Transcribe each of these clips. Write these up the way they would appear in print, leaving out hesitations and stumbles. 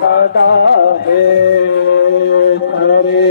सदा है सारे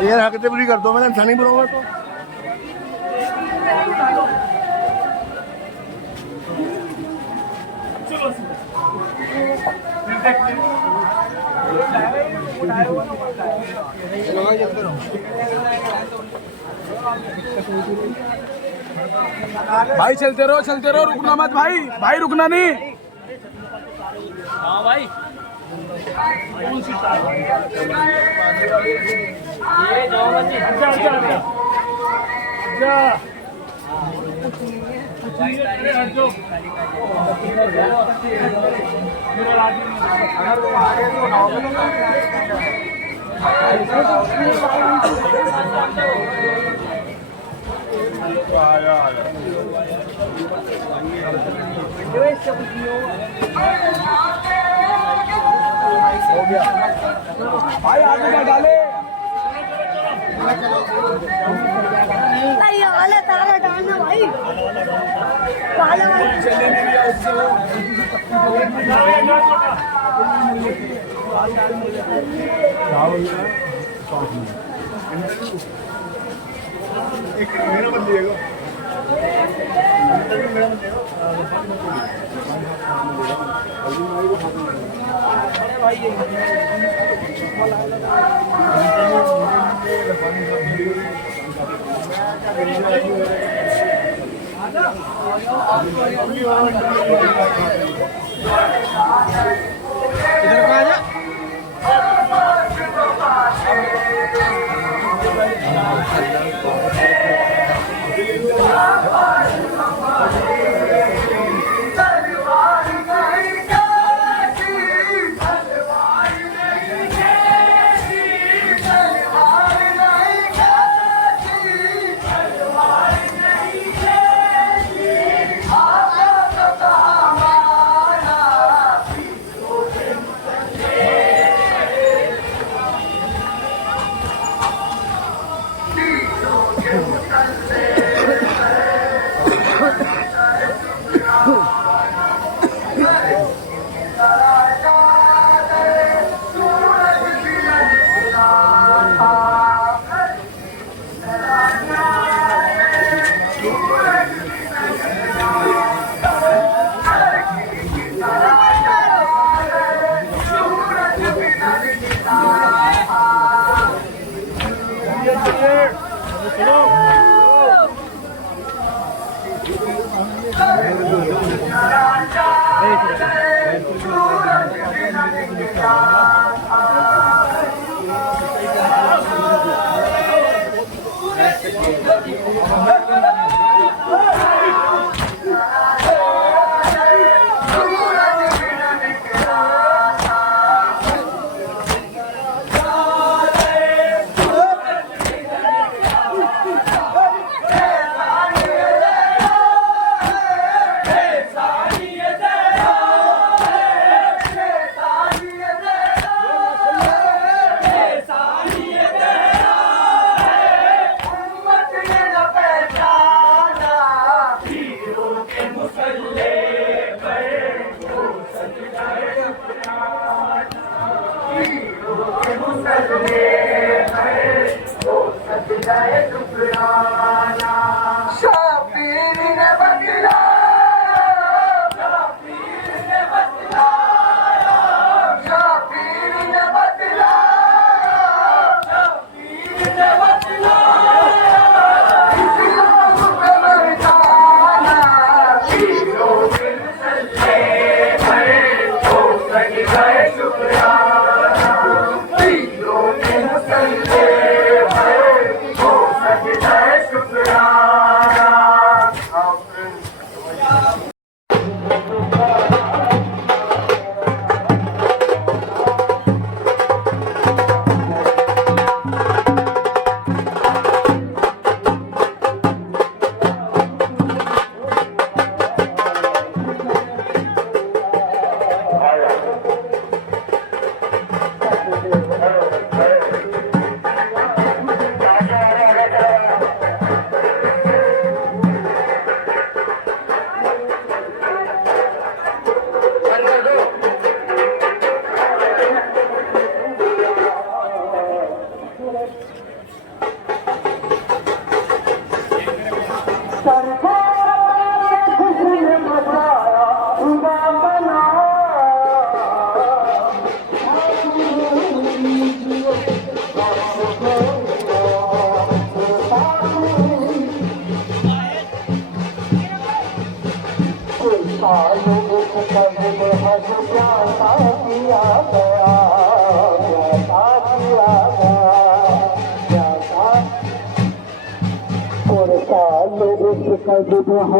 यार हकते पूरी कर दो, मैंने इंसानी बनाऊंगा तो भाई चलते रहो रुकना मत भाई, भाई रुकना नहीं। हाँ भाई ये जाओ बच्चे, हो गया भाई, आगे क्या डाले वाला ताला डालना भाई, काला चले नहीं रहा उससे एक मेरा बंद दिएगा इधर आ जा।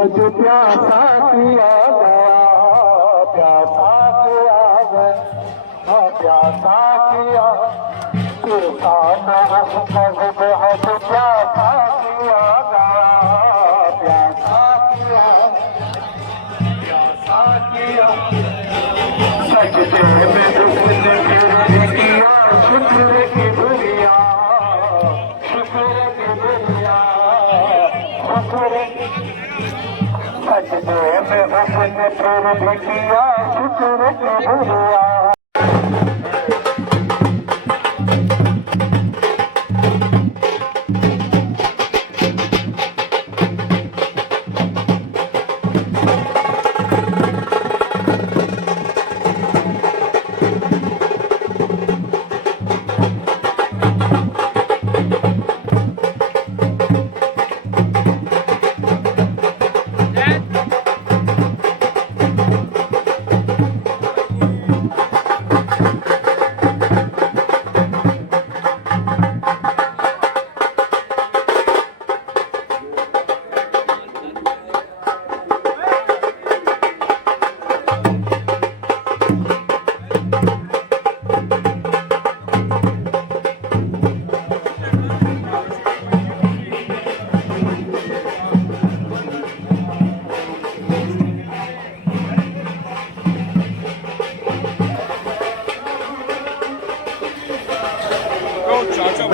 जो प्यासा किया गया, प्यासा किया गया, प्यासा किया, जो प्यासा किया गया, प्यासा किया, प्यासा किया, सजदे में उसने फिर किया शुक्र की दुनिया, शुक्र की दुनिया, शुक्र सजदे में उसने फिर किया शुक्र की दुनिया।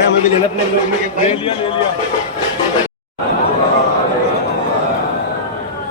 हमें भी लेना अपने ले लिया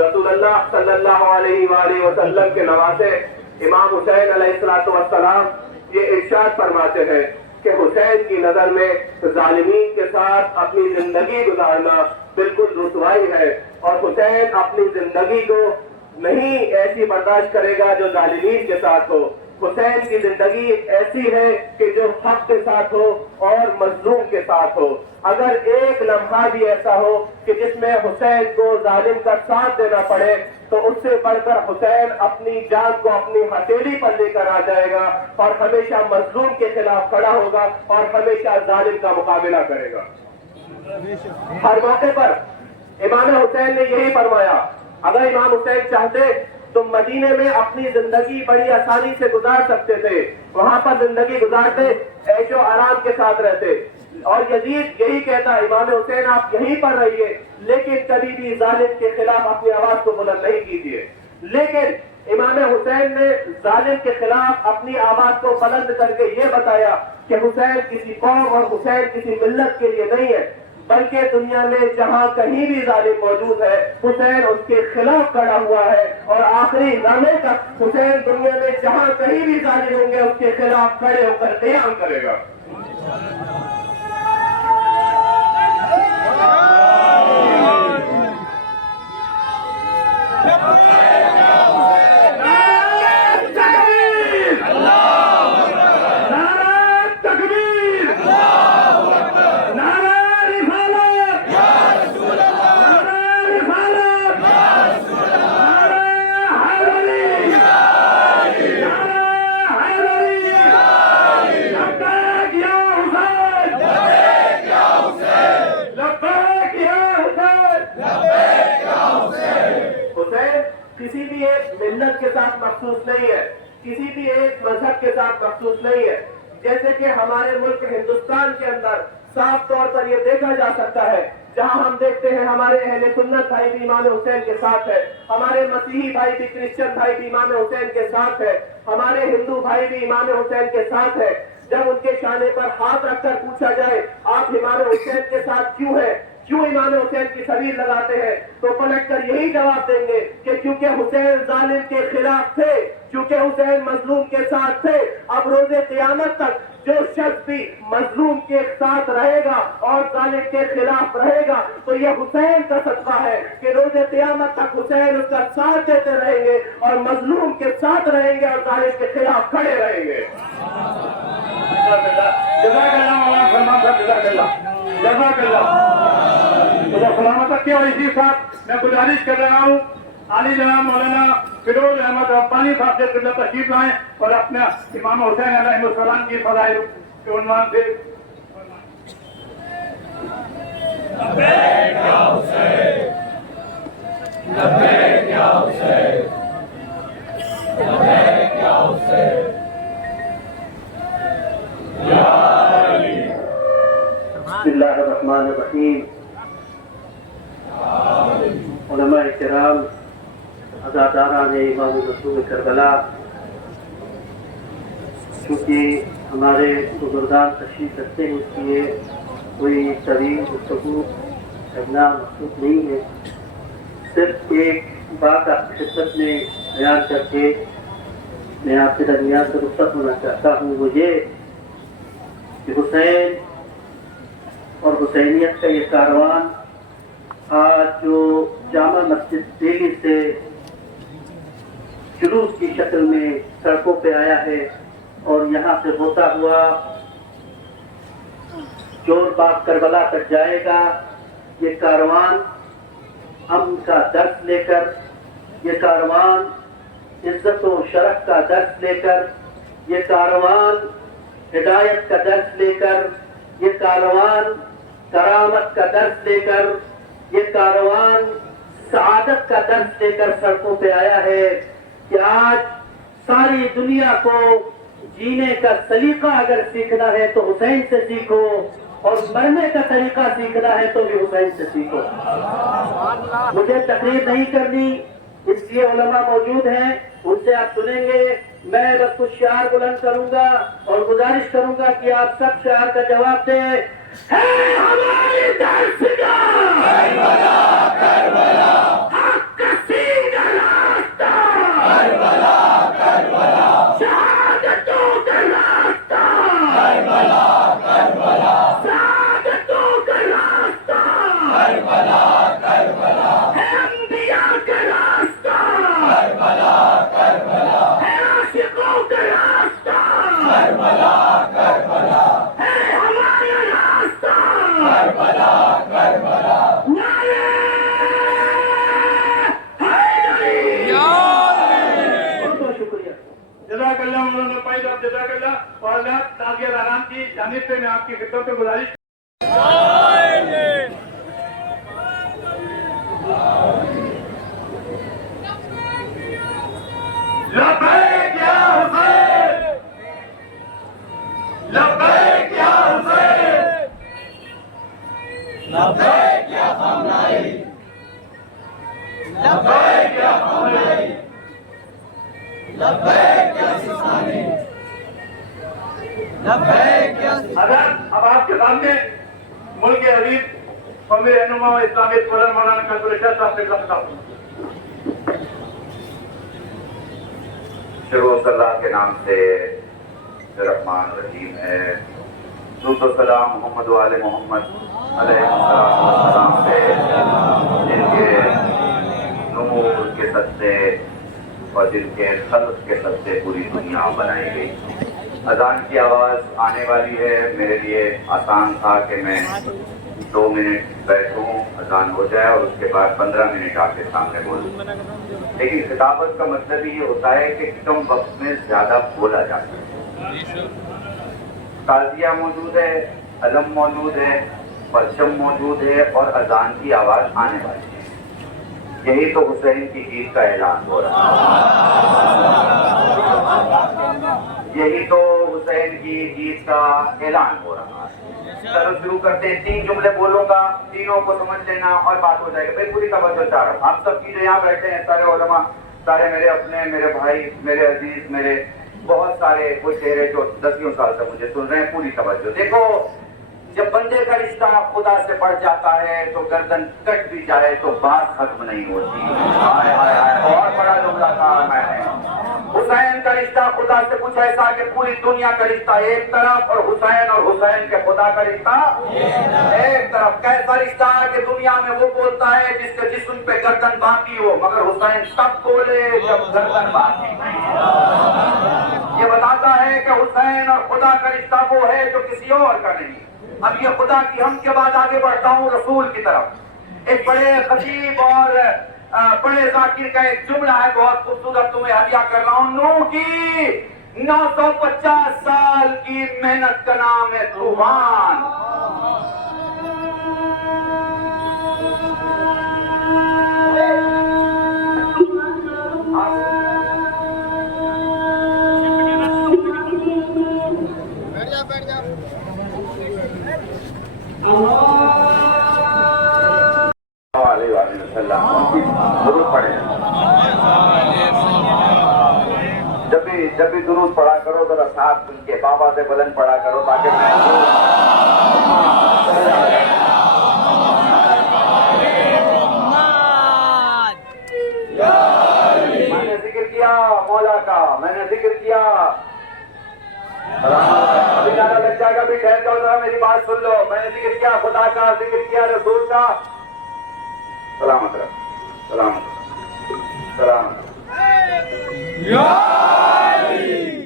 रसूल अल्लाह सल्लल्लाहु अलैहि वसल्लम के नवासे इमाम हुसैन अलैहिस्सलाम ये इरशाद फरमाते हैं कि हुसैन की नजर में जालिमीन के साथ अपनी जिंदगी गुजारना बिल्कुल रुसवाई है और हुसैन अपनी जिंदगी को नहीं ऐसी बर्दाश्त करेगा जो जालिमीन के साथ हो। हुसैन की जिंदगी ऐसी है कि जो हक के साथ हो और मजलूम के साथ हो। अगर एक लम्हा भी ऐसा हो कि जिसमें हुसैन को जालिम का साथ देना पड़े तो उससे बढ़कर हुसैन अपनी जान को अपनी हथेली पर लेकर आ जाएगा और हमेशा मजलूम के खिलाफ खड़ा होगा और हमेशा जालिम का मुकाबला करेगा। हर मौके पर इमाम हुसैन ने यही फरमाया, अगर इमाम हुसैन चाहते तो मदीने में अपनी जिंदगी बड़ी आसानी से गुजार सकते थे, वहां पर जिंदगी गुजारते, ऐशो आराम के साथ रहते। और यजीद यही कहता, इमाम हुसैन आप यहीं पर रहिए लेकिन कभी भी जालिम के खिलाफ अपनी आवाज को बुलंद नहीं कीजिए। लेकिन इमाम हुसैन ने जालिम के खिलाफ अपनी आवाज को बुलंद करके ये बताया कि हुसैन किसी कौम और हुसैन किसी मिल्लत के लिए नहीं है, बल्कि दुनिया में जहां कहीं भी जालिम मौजूद है हुसैन उसके खिलाफ खड़ा हुआ है और आखिरी लम्हे तक हुसैन दुनिया में जहां कहीं भी जालिम होंगे उसके खिलाफ खड़े होकर क़याम करेगा। किसी भी एक मिल्लत के साथ मखसूस नहीं है, किसी भी एक मजहब के साथ मखसूस नहीं है। जैसे कि हमारे मुल्क हिंदुस्तान के अंदर साफ तौर पर यह देखा जा सकता है, जहां हम देखते हैं हमारे अहले सुन्नत भाई भी इमाम हुसैन के साथ है, हमारे मसीही भाई भी क्रिश्चियन भाई भी इमाम हुसैन के साथ है, हमारे हिंदू भाई भी इमाम हुसैन के साथ है। जब उनके शाने पर हाथ रखकर पूछा जाए आप इमाम हुसैन के साथ क्यों है, क्यों इमाम हुसैन की तस्वीर लगाते हैं, तो पलट कर यही जवाब देंगे कि क्योंकि हुसैन जालिम के खिलाफ थे, क्योंकि हुसैन मजलूम के साथ थे। अब रोजे क़यामत तक जो शख्स भी मजलूम के साथ रहेगा और जालिम के खिलाफ रहेगा तो यह हुसैन का सदका है कि रोजे क़यामत तक हुसैन उसका साथ देते रहेंगे और मजलूम के साथ रहेंगे और जालिम के खिलाफ खड़े रहेंगे। मैं गुजारिश कर रहा हूँ आली जनाब मौलाना फिरोज अहमद रब्बानी साहब से तशरीफ लाएं और अपना इमाम हुसैन अलैहिस्सलाम की फज़ाइल के उन्वान से लब्बैक या हुसैन, लब्बैक या हुसैन, लब्बैक या हुसैन, या अली। बिस्मिल्लाहिर्रहमानिर्रहीम। उलमा इकराम, अज़ादारान इमाम रसूल करबला, चूँकि हमारे बुजुर्गान तशरीफ रखते हैं इसलिए कोई तवील गुफ्तगू करना मकसूद नहीं है। सिर्फ एक बात आपकी खिदमत में बयान करके मैं आपके दरमियान से रुखसत होना चाहता हूँ। वो ये कि हुसैन और हुसैनियत का ये कारवान आज जो जामा मस्जिद दिल्ली से जुलूस की शक्ल में सड़कों पे आया है और यहाँ से होता हुआ जोरबाग करबला तक जाएगा, ये कारवान अमन का दर्स लेकर, ये कारवान इज्जत और शरफ का दर्स लेकर, ये कारवान हिदायत का दर्स लेकर, ये कारवान करामत का दर्स लेकर, ये कारवान सआदत का दर्स लेकर सड़कों पे आया है कि आज सारी दुनिया को जीने का सलीका अगर सीखना है तो हुसैन से सीखो और मरने का तरीका सीखना है तो भी हुसैन से सीखो। मुझे तकरीर नहीं करनी, इसलिए उलमा मौजूद हैं, उनसे आप सुनेंगे। मैं बस कुछ शार बुलंद करूंगा और गुजारिश करूंगा कि आप सब शार का जवाब दें। है हमारी दरसगाह करबला, करबला, हक का सीधा रास्ता, करबला, करबला, शहादतों का रास्ता, करबला, करबला, शहादतों का रास्ता, करबला, करबला, है अंबिया का रास्ता, मौला ताजिया राम की जानिब से मैं आपकी खिदमत में गुजारिश लब्बैक या हुसैन, लब्बैक या हुसैन, लब्बैक या खमनाई, लब्बैक या खमनाई, लब्बैक या सिस्तानी, लब्बैक या सिस्तानी। अब आपके सामने मुल्क अजीब और मेरे रहनुमा इस्लामी स्कॉलर मौलाना कादर शाह साहब से खिताब। शुरू अल्लाह के नाम से रहमान रहीम है। दुरूद सलाम मोहम्मद वाले मोहम्मद अलैहिस्सलाम पे जिनके नूर के सदक़े और जिनके खल्क़ के सदक़े पूरी दुनिया बनाई गई। अज़ान की आवाज़ आने वाली है। मेरे लिए आसान था कि मैं 2 मिनट बैठूं, अज़ान हो जाए और उसके बाद 15 मिनट आपके सामने बोलूं। लेकिन खिताबत का मतलब ये होता है कि कम वक्त में ज्यादा बोला जाता है। ताज़िया मौजूद है, अलम मौजूद है, परचम मौजूद है और अजान की आवाज आने वाली है। यही तो हुसैन की जीत का ऐलान हो रहा है। यही तो हुसैन की जीत का ऐलान हो रहा है। चलो शुरू करते हैं। 3 जुमले बोलूंगा, तीनों को समझ लेना और बात हो जाएगी। मैं पूरी तवज्जो चाह रहा हूँ। आप सब चीजें यहाँ बैठे हैं, सारे उलमा, सारे मेरे अपने, मेरे भाई, मेरे अजीज, मेरे बहुत सारे वो चेहरे जो 10 साल से मुझे सुन रहे हैं। पूरी तवज्जो। देखो, जब बंदे का रिश्ता खुदा से बढ़ जाता है तो गर्दन कट भी जाए तो बात खत्म नहीं होती। हाय हाय हाय, बहुत बड़ा जुमला कहा मैंने। हुसैन का रिश्ता खुदा से कुछ ऐसा कि पूरी दुनिया का रिश्ता एक तरफ और हुसैन के खुदा का रिश्ता एक तरफ। कैसा रिश्ता है कि दुनिया में वो बोलता है जिसके जिस्म पे गर्दन बाकी हो, मगर हुसैन तब बोले जब गर्दन बाकी नहीं है। ये बताता है कि हुसैन और खुदा का रिश्ता वो है जो किसी और का नहीं। अब ये खुदा की हम के बाद आगे बढ़ता हूँ रसूल की तरफ। एक बड़े खतीब और बड़े जाकिर का एक जुमला है, बहुत खूबसूरत, तुम्हें हदिया कर रहा हूँ। नूह की 950 साल की मेहनत का नाम है तूफान। दुरूद पढ़े। जब भी दुरूद पढ़ा करो जरा साथ सुन के बाबा से बुलंद पढ़ा करो ताकि मैंने जिक्र किया मौला का, मैंने जिक्र किया। अभी नारा लग जाएगा, अभी ठहर जाओ जरा, मेरी बात सुन लो। मैंने जिक्र किया खुदा का, जिक्र किया रसूल का। सलामत रहो, सलामत सलामत।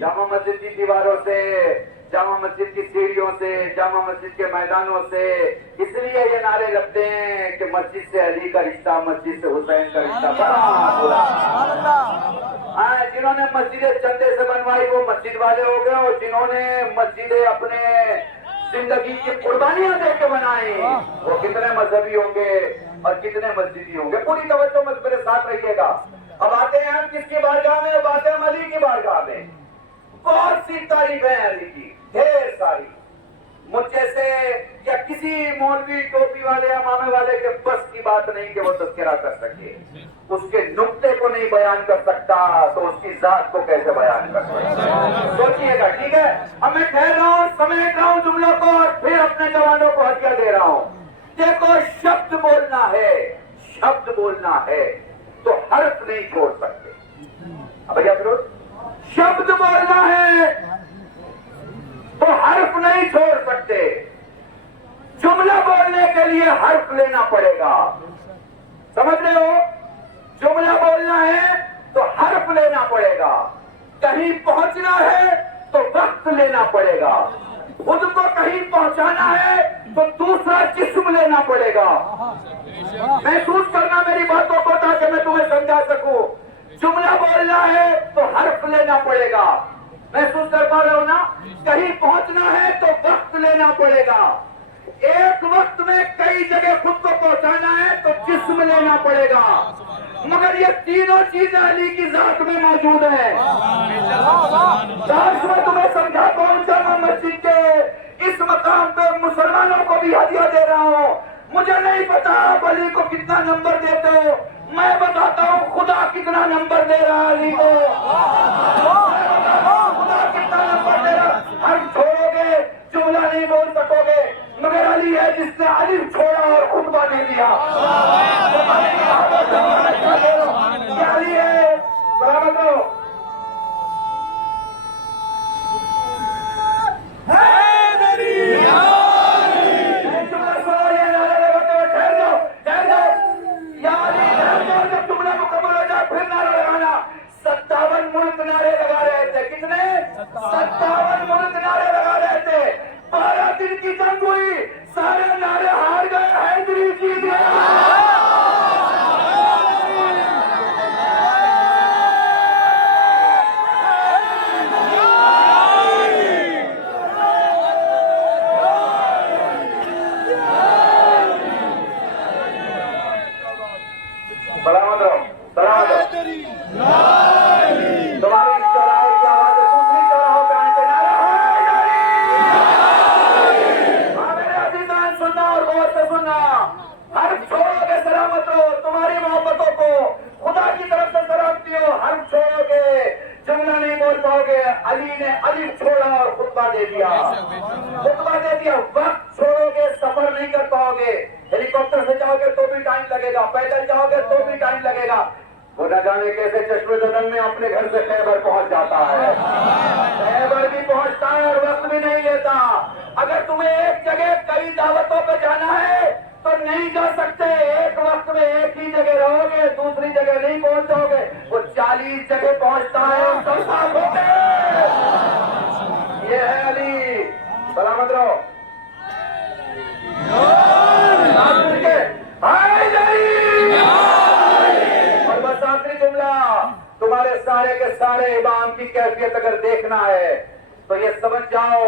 जामा मस्जिद की दीवारों से, जामा मस्जिद की सीढ़ियों से, जामा मस्जिद के मैदानों से इसलिए ये नारे लगते हैं कि मस्जिद से अली का रिश्ता, मस्जिद से हुसैन का रिश्ता बड़ा। जिन्होंने मस्जिदें चंदे से बनवाई वो मस्जिद वाले हो गए, और जिन्होंने मस्जिदें अपने जिंदगी की कुर्बानियां देके बनाई वो कितने मजहबी होंगे और कितने मस्जिदी होंगे। पूरी तवज्जो मत मेरे साथ रहिएगा। अब आते हैं हम किसकी बारगाह में? अब आते हैं हम अली की बारगाह में। बहुत सी तारीफें हैं अली की, ढेर सारी। मुझे से या किसी मौलवी टोपी वाले या मामे वाले के बस की बात नहीं कि वो तज़किरा कर सके। उसके नुक्ते को नहीं बयान कर सकता तो उसकी जात को कैसे बयान कर सकता? सोचिएगा, ठीक है। अब मैं कह रहा हूँ, समेट रहा हूँ जुमलों को और फिर अपने जवानों को हथिया दे रहा हूँ। देखो, शब्द बोलना है, शब्द बोलना है तो हर्फ नहीं छोड़ सकते। अब भैया फिर शब्द बोलना है तो हर्फ नहीं छोड़ सकते। जुमला बोलने के लिए हर्फ लेना पड़ेगा, समझ रहे हो? जुमला बोलना है तो हर्फ लेना पड़ेगा। कहीं पहुंचना है तो वक्त लेना पड़ेगा। खुद को कहीं पहुंचाना है तो दूसरा जिस्म लेना पड़ेगा। महसूस करना मेरी बातों को ताकि मैं तुम्हें समझा सकूं। जुमला बोलना है तो हर्फ लेना पड़ेगा, महसूस कर पा रहे हो ना? कहीं पहुंचना है तो वक्त लेना पड़ेगा। एक वक्त में कई जगह खुद को पहुंचाना है तो जिस्म लेना पड़ेगा। मगर ये तीनों चीजें अली की जात में मौजूद है। आज मैं तुम्हें समझा पहुंचा मैं मस्जिद के इस मकाम पे मुसलमानों को भी हदिया दे रहा हूँ। मुझे नहीं पता आप अली को कितना नंबर देते हो, मैं बताता हूँ खुदा कितना नंबर दे रहा है अली को। खुदा कितना नंबर दे रहा। हर छोड़ोगे जुमला नहीं बोल सकोगे, मगर अली है जिसने अलिफ छोड़ा और खुतबा दे दिया। क्या अली है? बराबर हो। अली ने अलिफ छोड़ा और खुतबा दे दिया। वक्त छोड़ोगे सफर नहीं कर पाओगे। हेलीकॉप्टर से जाओगे तो भी टाइम लगेगा, पैदल जाओगे तो भी टाइम लगेगा। वो न जाने कैसे चश्मे ज़दन में अपने घर से खैबर पहुंच जाता है, खैबर भी पहुंचता है और वक्त भी नहीं लेता। अगर तुम्हें एक जगह कई दावतों पे जाना है तो नहीं जा सकते। एक वक्त में एक ही जगह रहोगे, दूसरी जगह नहीं पहुंचोगे। वो 40 जगह पहुंचता है, सब साफ होते हैं। ये है अली। सलामत रहो। और बस आखिरी जुमला, तुम्हारे सारे के सारे इमाम की कैफियत अगर देखना है तो ये समझ जाओ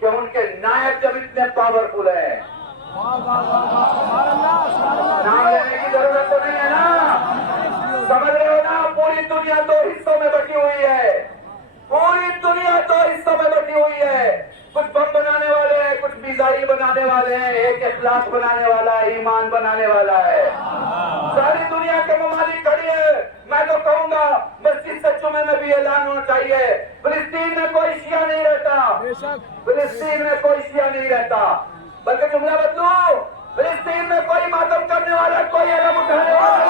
कि उनके नायक जब इतने पावरफुल है, नाम लेने की जरूरत तो नहीं है ना। समझ रहे हो ना? पूरी दुनिया 2 हिस्सों में बटी हुई है। पूरी दुनिया 2 हिस्सों में बटी हुई है। कुछ बम बनाने वाले हैं, कुछ मिसाइल बनाने वाले हैं, एक इखलास बनाने वाला है, ईमान बनाने वाला है। सारी दुनिया के ममालिक खड़ी है। मैं तो कहूंगा मस्जिद से जुमे में भी ऐलान होना चाहिए, फिलिस्तीन में कोई शिया नहीं रहता, फिलिस्तीन में कोई शिया नहीं रहता। बल्कि जुमला बदलू, फिलिस्तीन में कोई मातम करने वाला, कोई अलम उठाने वाला,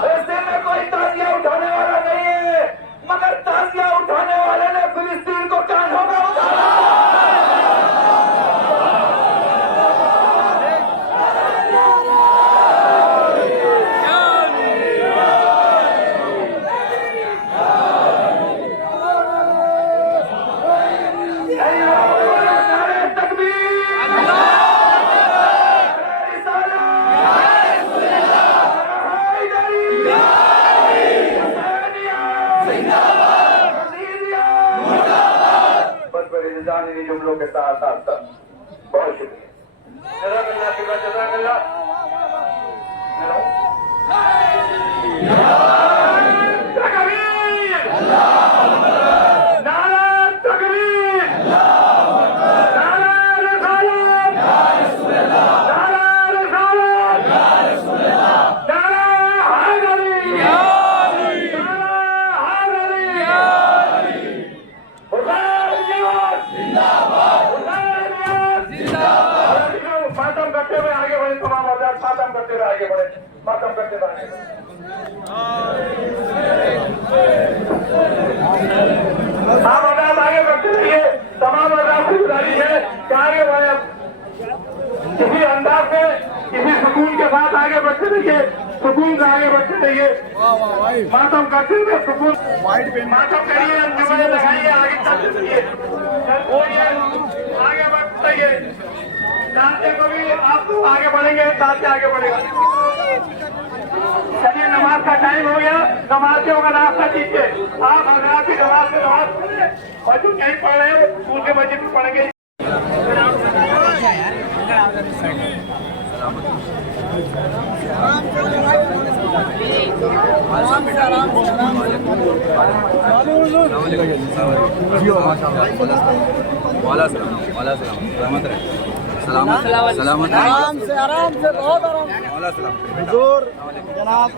फिलिस्तीन में कोई ताजिया उठाने वाला नहीं है। मगर ताजिया उठाने वाले ने फिलिस्तीन को कांधों में उठाया। जुमलों के साथ साथ बहुत शुक्रिया। जज़ाकल्लाह। मातम करते रहे। आप आगे बढ़ते रहिए। तमाम आजाद की गुजारिश है कि आगे बढ़े, किसी अंदाज से, किसी सुकून के साथ आगे बढ़ते रहिए, सुकून से आगे बढ़ते रहिए। मातम करते हुए सुकून मातम करिए, अंजुमन लगाइए, आगे चलते रहिए, आगे बढ़ते रहिए। ताते को भी आप आगे बढ़ेंगे, ताते आगे बढ़ेगा। चलिए नमाज का टाइम हो गया, नमाजियों का रास्ता दीजिए। आप हजरात की नमाज से नमाज पढ़िए, बच्चों कहीं पढ़ रहे हो स्कूल के बच्चे भी पढ़ेंगे। आराम से बहुत आराम हुजूर जनाब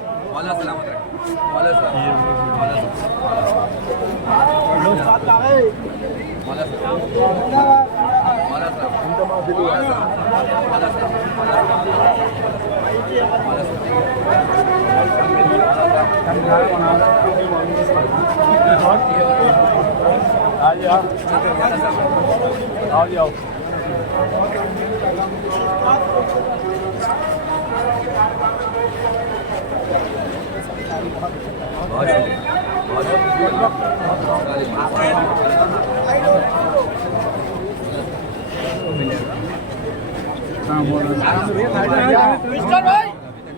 आ जाओ।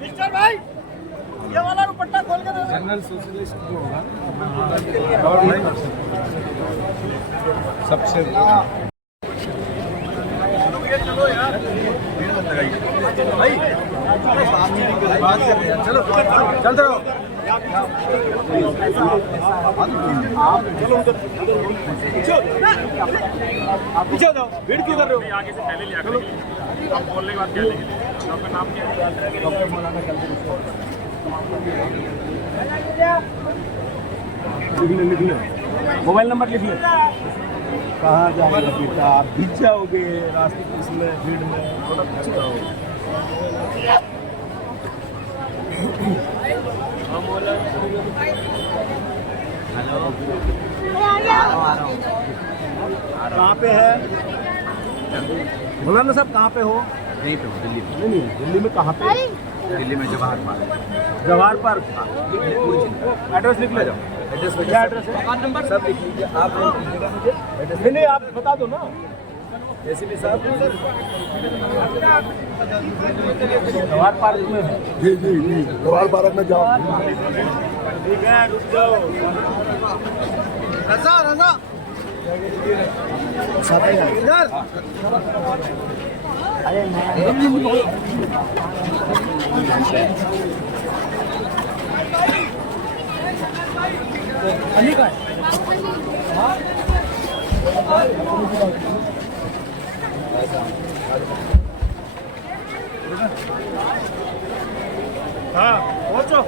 मिस्टर भाई ये वाला दुपट्टा खोल के दे दो। जनरल सोशलिस्ट जो होगा सबसे चलो चलते रहो। आप पीछे जाओ, भीड़ क्यों कर रहे हो? आगे से पहले लिया करो। आप बोलने के बाद क्या लेंगे? आपका नाम क्या है? डॉक्टर मौलाना लिख ले, मोबाइल नंबर लिख ले। कहाँ जाएगा बेटा, आप भीग जाओगे रास्ते में, इसमें भीड़ में थोड़ा कष्ट होगा। कहाँ पे है मौलाना साहब, कहाँ पे हो? यहीं पे हूँ, दिल्ली में। नहीं दिल्ली में कहाँ पे? दिल्ली में Jawahar park. Jawahar park. Address लिख ले जाओ। एड्रेस क्या एड्रेस है? मकान नंबर सब लिख लीजिए। आप लिखिएगा मुझे एड्रेस। नहीं आप बता दो ना। एसीपी साहब जवाहर पार्क में है। जी जवाहर पार्क में जाओ। ठीक है, रुक जाओ। रजा इधर हाँ पहुँचो।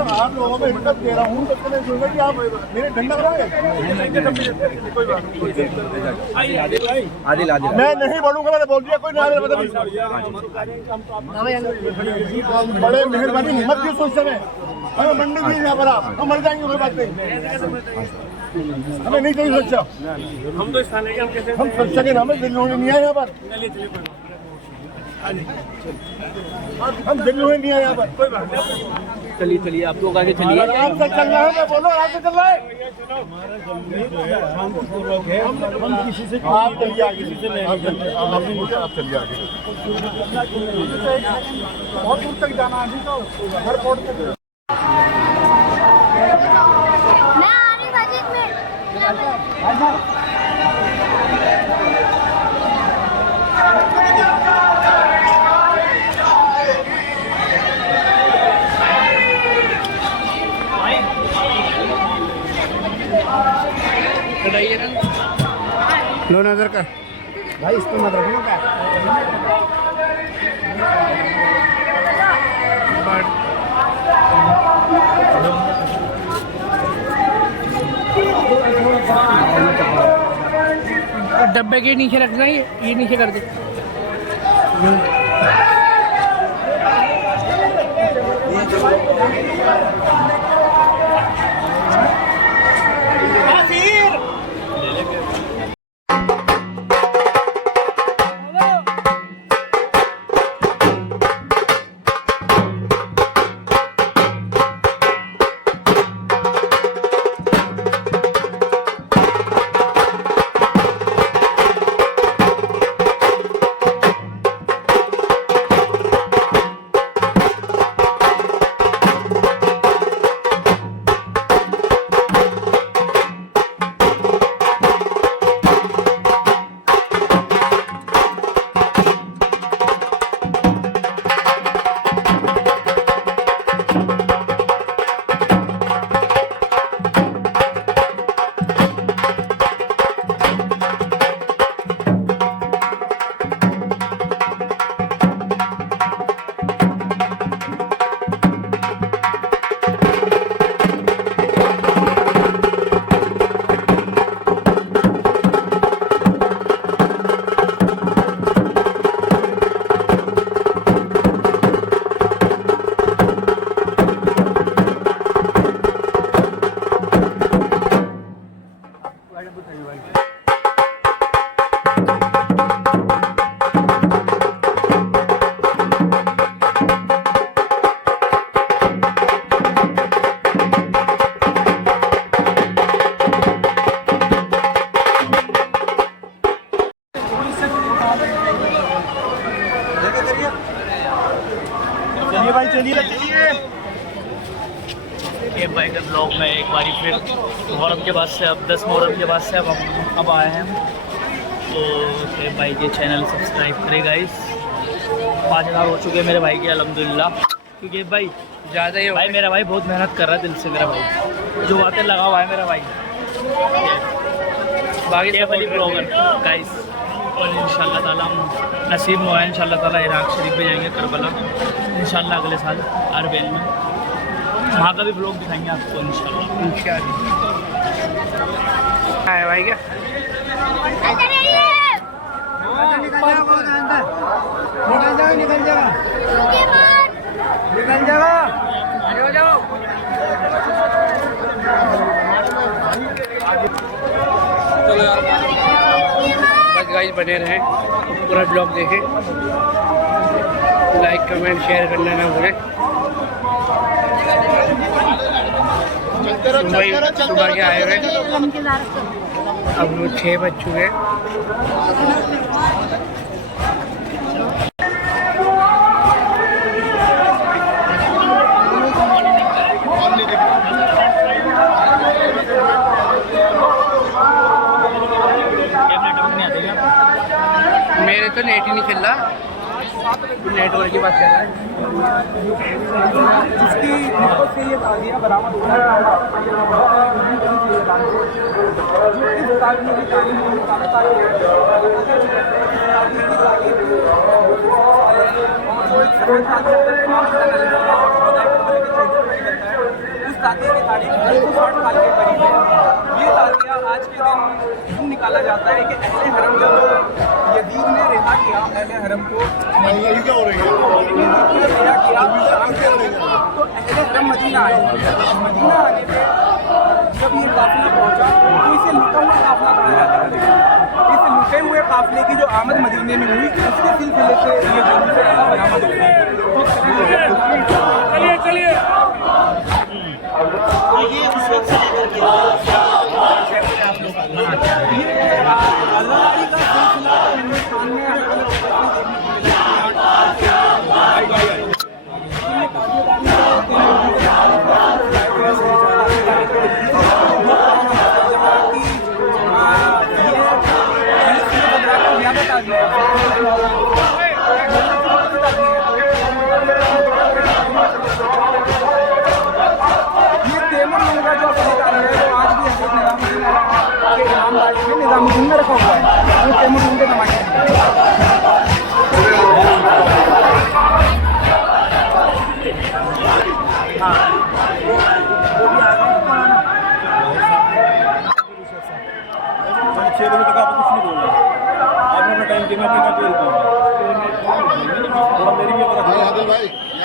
आप लोगों में हिम्मत दे रहा हूँ, तो मैं सोचा कि आप मेरे डंडा लगाओगे। आदिल मैं नहीं बढ़ूंगा, मैंने बोल दिया। कोई ना बड़े मेहरबानी, हिम्मत क्यों सोचते हैं? हमें मंडी दी यहाँ पर, आप हम मर जाएंगे, कोई बात नहीं। हमें नहीं चाहिए सोचा। हम तो हम सुरक्षा के नाम में दिल्ली होने नहीं आए यहाँ पर। हम दिल्ली होने नहीं आए यहाँ पर। कोई बात नहीं, चलिए आप लोग आगे चलिए। आराम से चल रहा है, मैं बोलो आराम से चल रहा है। हम किसी से आप चलिए आगे, किसी से नहीं, आप चलिए आगे। बहुत दूर तक जाना है अभी तो एयरपोर्ट तक। मैं आ रही मस्जिद में। लो नजर कर भाई, इस पे मत रखना। डब्बे के नीचे रखना है, ये नीचे कर दे। चलिए भाई, चलिए चलिए। ये भाई के ब्लॉग में एक बारी फिर मुहर्रम के बाद से, अब 10 मुहर्रम के बाद से अब आए हैं। तो ये भाई के चैनल सब्सक्राइब करें गाइस। 5000 हो चुके हैं मेरे भाई के अल्हम्दुलिल्लाह। क्योंकि भाई ज़्यादा ही भाई, मेरा भाई बहुत मेहनत कर रहा है दिल से। मेरा भाई जो बातें लगा हुआ है मेरा भाई, बाकी ये वाली ब्लॉगर गाइस। और इंशाल्लाह ताला हम नसीब में है, इंशाल्लाह ताला इराक शरीफ पे जाएंगे, करबला इंशाल्लाह अगले साल अरबेन में। वहाँ का भी ब्लॉग दिखाएंगे आपको इंशाल्लाह। है भाई क्या निकल जाएगा। चलो यार, बस गाइस बने रहें, पूरा ब्लॉग देखें, लाइक कमेंट शेयर करना ना भूलें। सुबह के आए हुए, अब 6 बज चुके हैं। मेरे तो नेट ही नहीं चल रहा, नेटवर्क की बात कर रहा है। ये ताज़िया आज के दिन यूँ निकाला जाता है कि अहले हरम जब यजीद ने रिहा किया अहले हरम को, क्या हो रही है? रिहा किया तो अहले हरम मदीना आए। मदीना आने पे जब ये काफिला पहुंचा तो इसे लुटा हुआ काफिला कहा जाता है। इस लुटे हुए काफिले की जो आमद मदीने में हुई, उसके सिलसिले से ये जुर्म से बरामद हो गई। चलिए चलिए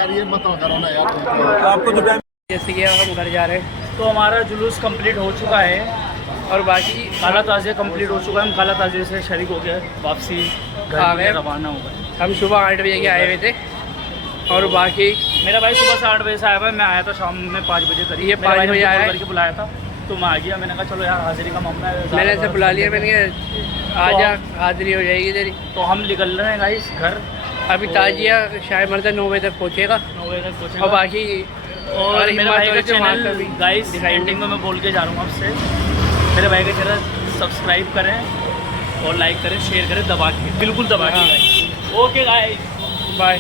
यार ये मत करो ना यार आपको तो जैसे कि हम घर जा रहे हैं तो हमारा जुलूस कंप्लीट हो चुका है और बाकी काला ताज़िया कंप्लीट हो चुका है। हम काला ताज़िया से शरीक हो गए, वापसी घर आ के गए। लिए रवाना हो गए। हम सुबह 8 बजे के आए हुए थे और बाकी मेरा भाई सुबह से 8 बजे से आया हुआ है, मैं आया था शाम में 5 बजे करीब। ये मेरे 5 भाई ने बजे मुझे आया कॉल है। करके बुलाया था तो मैं आ गया। मैंने कहा चलो यार हाजिरी का मामला है, मैंने ऐसे बुला लिया, मैंने कहा आजा हाजिरी हो जाएगी तेरी। तो हम निकल रहे हैं गाइस घर। अभी ताजिया शायद मर्द 9 बजे तक पहुँचेगा 9 बजे तक और पहुँचेगा। बाकी और मेरे भाई का चैनल कभी गाइस एंडिंग में मैं बोल के जा रहा हूँ आपसे, मेरे भाई का चैनल सब्सक्राइब करें और लाइक करें, शेयर करें दबा के, बिल्कुल दबा के। Okay guys, bye.